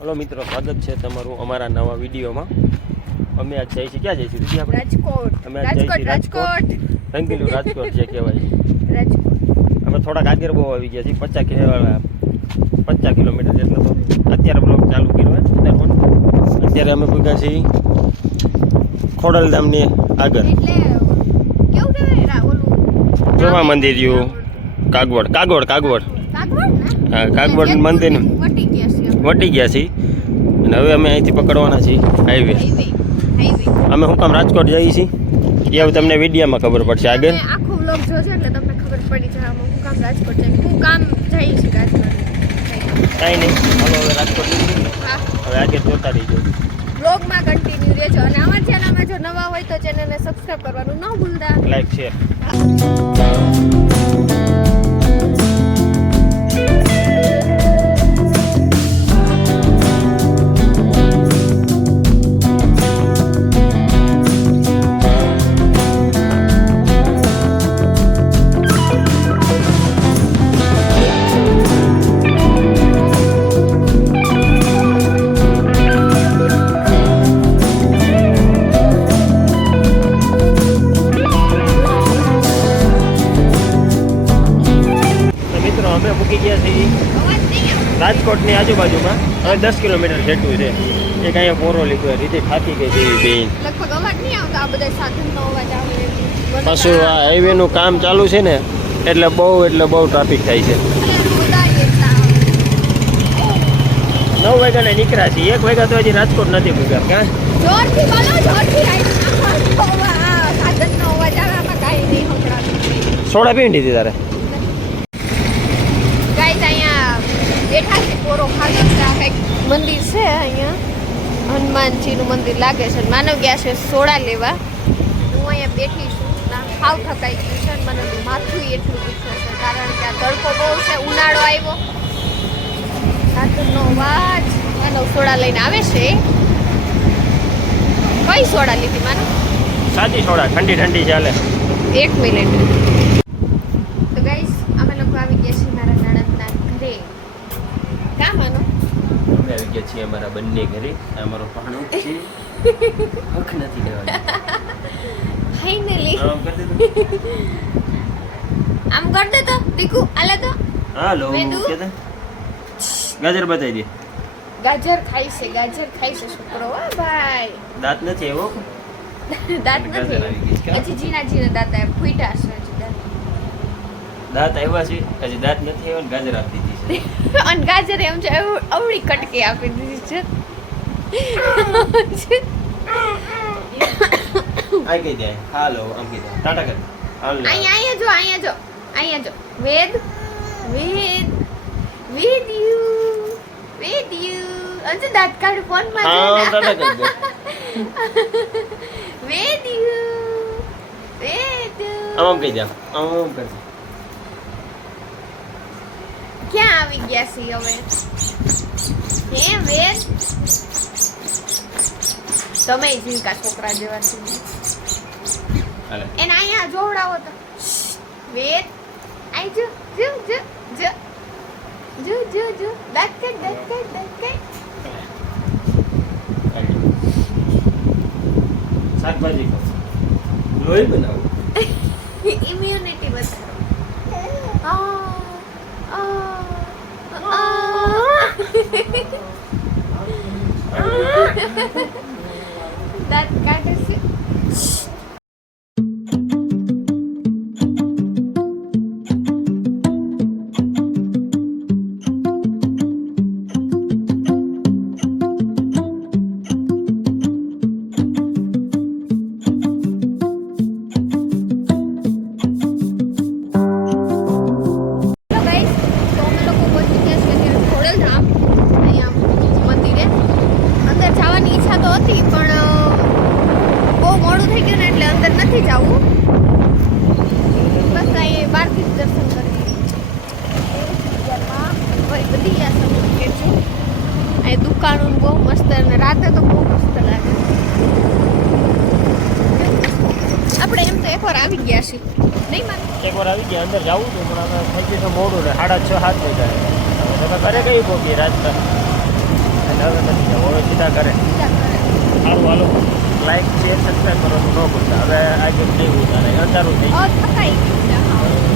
Hello મિત્રો સ્વાગત છે તમારું અમારા નવા વિડીયોમાં. અમે આજ જઈશું ક્યાં જઈશું દીદી આપણે? રાજકોટ. અમે આજ જઈશું રાજકોટ રંગીલું રાજકોટ જે કહેવાય. રાજકોટ. અમે થોડાક આગળ બહુ આવી ગયા છીએ. પચાસ કિલો પચાસ કિલોમીટર જેટલો તો અત્યારે બ્લોક ચાલુ કર્યો હોય અત્યારે અમે પૂગ્યા છીએ આગળ. કહેવાય? રા- ઓલું જોવા મંદિર કાગવડ કાગવડ કાગવડ. હા કાગવડ મંદિર વટી ગયા છીએ. અને હવે અમે અહીંથી પકડવાના છીએ હાઈવે અમે હું કામ રાજકોટ જઈએ છીએ? એ હવે તમને વિડીયામાં ખબર પડશે આગળ. આખો વ્લોગ જોજો એટલે તમને ખબર પડી જાય હું કામ રાજકોટ જાય હું કામ જઈ છે રાજકોટ કાંઈ નહીં. હાલો હવે રાજકોટ હવે આગળ જોતા રહીજો. વ્લોગમાં કન્ટિન્યુ રહેજો. અને અમારા ચેનલમાં જો નવા હોય તો ચેનલને સબસ્ક્રાઇબ કરવાનું ન ભૂલતા. લાઈક શેર રાજકોટની આજુબાજુમાં દસ કિલોમીટર જેટલું છે. એક અહીંયા પોરો લીધો રીતે થાકી ગઈ જેવી બેન. લગભગ અવાજ નહીં આવતો આ બધા સાધનનો અવાજ આવે પાછું આ હાઈવેનું કામ ચાલુ છે ને એટલે બહુ એટલે બહુ ટ્રાફિક થાય છે. નવ વાગ્યા નવ વાગ્યાના નીકળ્યા છીએ. એક વાગ્યા તો હજી રાજકોટ નથી પૂછ્યા કાં? જોરથી બોલો જોરથી સાધનનો અવાજ આવે આમાં કાંઈ નહીં સોડા પીવી દીધી તારે ગાઈસ અહીંયા બેઠા છે ખાધો છે મંદિર છે અહીંયા. હનુમાનજીનું મંદિર લાગે છે માનવ ગયા છે સોડા લેવા. હું અહીંયા બેઠી છું ના ખાવ થકાઈ ગયું છે મને માથું એટલું દુખે છે કારણ કે આ તડકો બહુ છે ઉનાળો આવ્યો. સાધનનો અવાજ. માનવ સોડા લઈને આવે છે. કઈ સોડા લીધી માનવ? સાચી સોડા ઠંડી ઠંડી ચાલે. એક મિનિટ તો ગાઈસ અમે લોકો આવી ગયા છીએ મારા નણંદના ઘરે કા માનો અમે આવી ગયા છીએ અમારા બંને ઘરે. અમારો પાણો છે. હક નથી લેવાનો. ફાઇનલી આમ કરી દીધું આમ કર દે તો દીકુ આલે તો. હાલો? કે દે ગાજર બતાવી દે. ગાજર ખાઈ છે ગાજર ખાઈ છે છોકરો વા ભાઈ. દાંત નથી એવો દાંત. નથી હજી જીના જીના દાંત ફૂટ્યા ફૂટા છે દાંત આવ્યા છે હજી દાંત નથી આવ્યા ગાજર આપી દીધી અને ગાજર એમ છે અવળી કટકી આપી દીધી છે. આ કહી દે હાલો આમ કહી દે. ટાટા કર હાલો. અહીંયા અહીંયા જો અહીંયા જો અહીંયા જો. વેદ વેદ વેદ યુ વેદ યુ અંજુ દાંત કાઢ ફોનમાં હા છે ટાટા કરી દે. વેદ યુ વેદ આમ કહી દે આમ આમ કર ક્યાં આવી ગયા છીએ હવે? હે વેર તમે જીવકા છોકરા જેવા છો. એના અહીંયા જોવડાવો તો. વેર આઈ જો જો જો જો. જો જો જો. કાઢ દાંત કાઢ દાંત કાઢ શાકભાજી લોહી બનાવો ઇમ્યુનિટી વધારો આ આ આ દાંત કાઢે છે નથી જવું. બસ અહીં બહારથી જ દર્શન કરી બધી આ કે છું. અહીં દુકાનો બહુ મસ્ત અને રાતે તો બહુ મસ્ત લાગે. આપણે એમ તો એકવાર આવી ગયા છીએ. નહીં માન એકવાર આવી ગયા અંદર જવું હતું પણ અમે થઈ ગયું મોડું ને સાડા છ સાત વાગ્યા તમે ઘરે કઈ પહોંચીએ રાજસ્થાન? અને હવે સીધા કરે સીધા કરે. સારું હાલો. લાઈક છે સબસ્ક્રાઈબ કરવાનું ન ભૂલતા. હવે આજે નહીં. ઉતારે અઢારું થઈ ગયું.